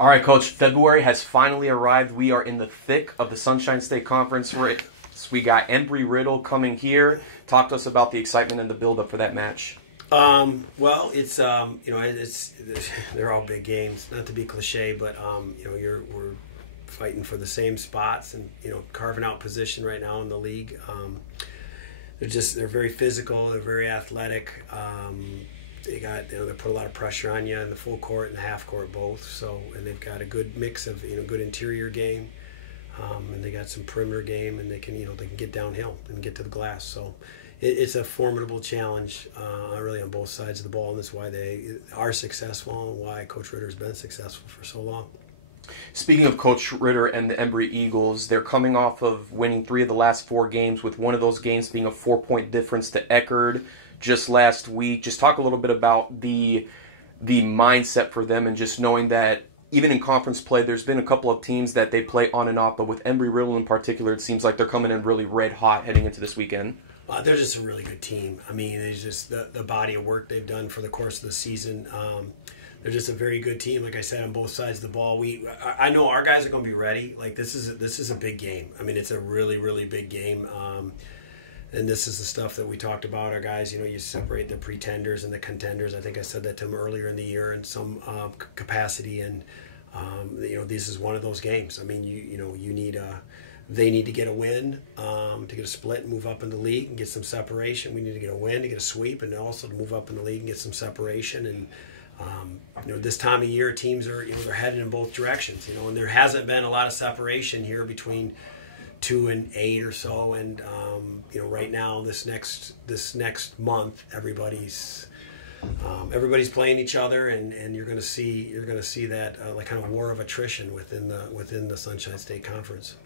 All right, Coach, February has finally arrived. We are in the thick of the Sunshine State Conference race. We got Embry Riddle coming here. Talk to us about the excitement and the build-up for that match. Well, it's they're all big games. Not to be cliche, but we're fighting for the same spots and carving out position right now in the league. They're very physical. They're very athletic. They put a lot of pressure on you in the full court and the half court both. So, and they've got a good mix of good interior game, and they got some perimeter game, and they can get downhill and get to the glass. So, it's a formidable challenge, really on both sides of the ball, and that's why they are successful and why Coach Ritter has been successful for so long. Speaking of Coach Ritter and the Embry Eagles, they're coming off of winning 3 of the last 4 games, with one of those games being a 4-point difference to Eckerd just last week. Just talk a little bit about the mindset for them, and just knowing that even in conference play, there's been a couple of teams that they play on and off, but with Embry Riddle in particular, it seems like they're coming in really red hot heading into this weekend. They're just a really good team. I mean, it's just the body of work they've done for the course of the season. They're just a very good team, like I said, on both sides of the ball. I know our guys are going to be ready. Like this is a big game. I mean, it's a really, really big game. And this is the stuff that we talked about. Our guys, you separate the pretenders and the contenders. I think I said that to them earlier in the year in some capacity. And this is one of those games. I mean, they need to get a win to get a split and move up in the league and get some separation. We need to get a win to get a sweep and also to move up in the league and get some separation. And this time of year, teams are they're headed in both directions. And there hasn't been a lot of separation here between 2 and 8 or so. And right now, this next month, everybody's playing each other, and you're going to see that like kind of war of attrition within the Sunshine State Conference.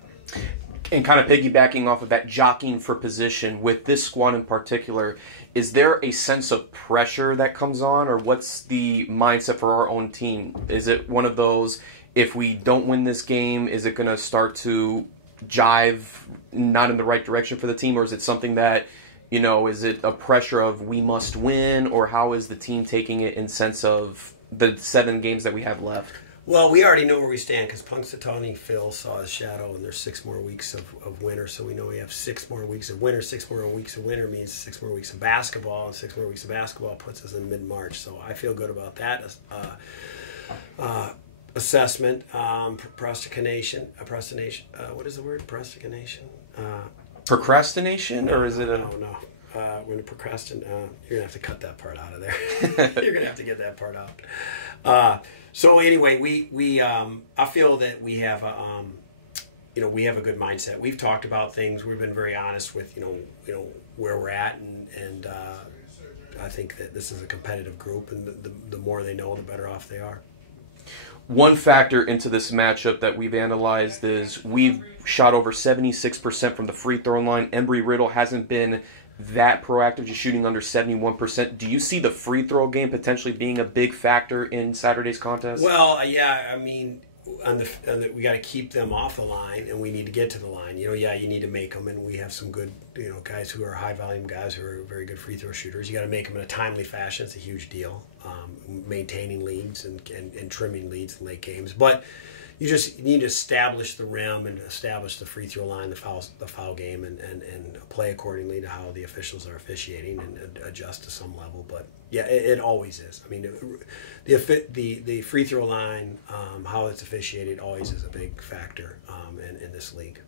And kind of piggybacking off of that jockeying for position, with this squad in particular, is there a sense of pressure that comes on, or what's the mindset for our own team? Is it one of those, if we don't win this game, is it going to start to jive not in the right direction for the team, or is it something that, is it a pressure of we must win, or how is the team taking it in sense of the 7 games that we have left? Well, we already know where we stand because Punxsutawney Phil saw his shadow, and there's 6 more weeks of winter, so we know we have 6 more weeks of winter. 6 more weeks of winter means 6 more weeks of basketball, and 6 more weeks of basketball puts us in mid-March. So I feel good about that assessment. Procrastination. What is the word? Procrastination. Procrastination, or is it a... No. We're going to procrastinate. You're going to have to cut that part out of there. You're going to have to get that part out. So anyway, I feel that we have a good mindset. We've talked about things. We've been very honest with where we're at, and I think that this is a competitive group, and the more they know, the better off they are. One factor into this matchup that we've analyzed is we've shot over 76% from the free throw line. Embry Riddle hasn't been that proactive, just shooting under 71%. Do you see the free throw game potentially being a big factor in Saturday's contest? Well, yeah, I mean, we got to keep them off the line, and we need to get to the line. You need to make them, and we have some good, guys who are high volume guys who are very good free throw shooters. You got to make them in a timely fashion. It's a huge deal, maintaining leads and trimming leads in late games. But you just need to establish the rim and establish the free throw line, the foul game, and play accordingly to how the officials are officiating and adjust to some level. But yeah, it always is. I mean, the free throw line, how it's officiated, always is a big factor in this league.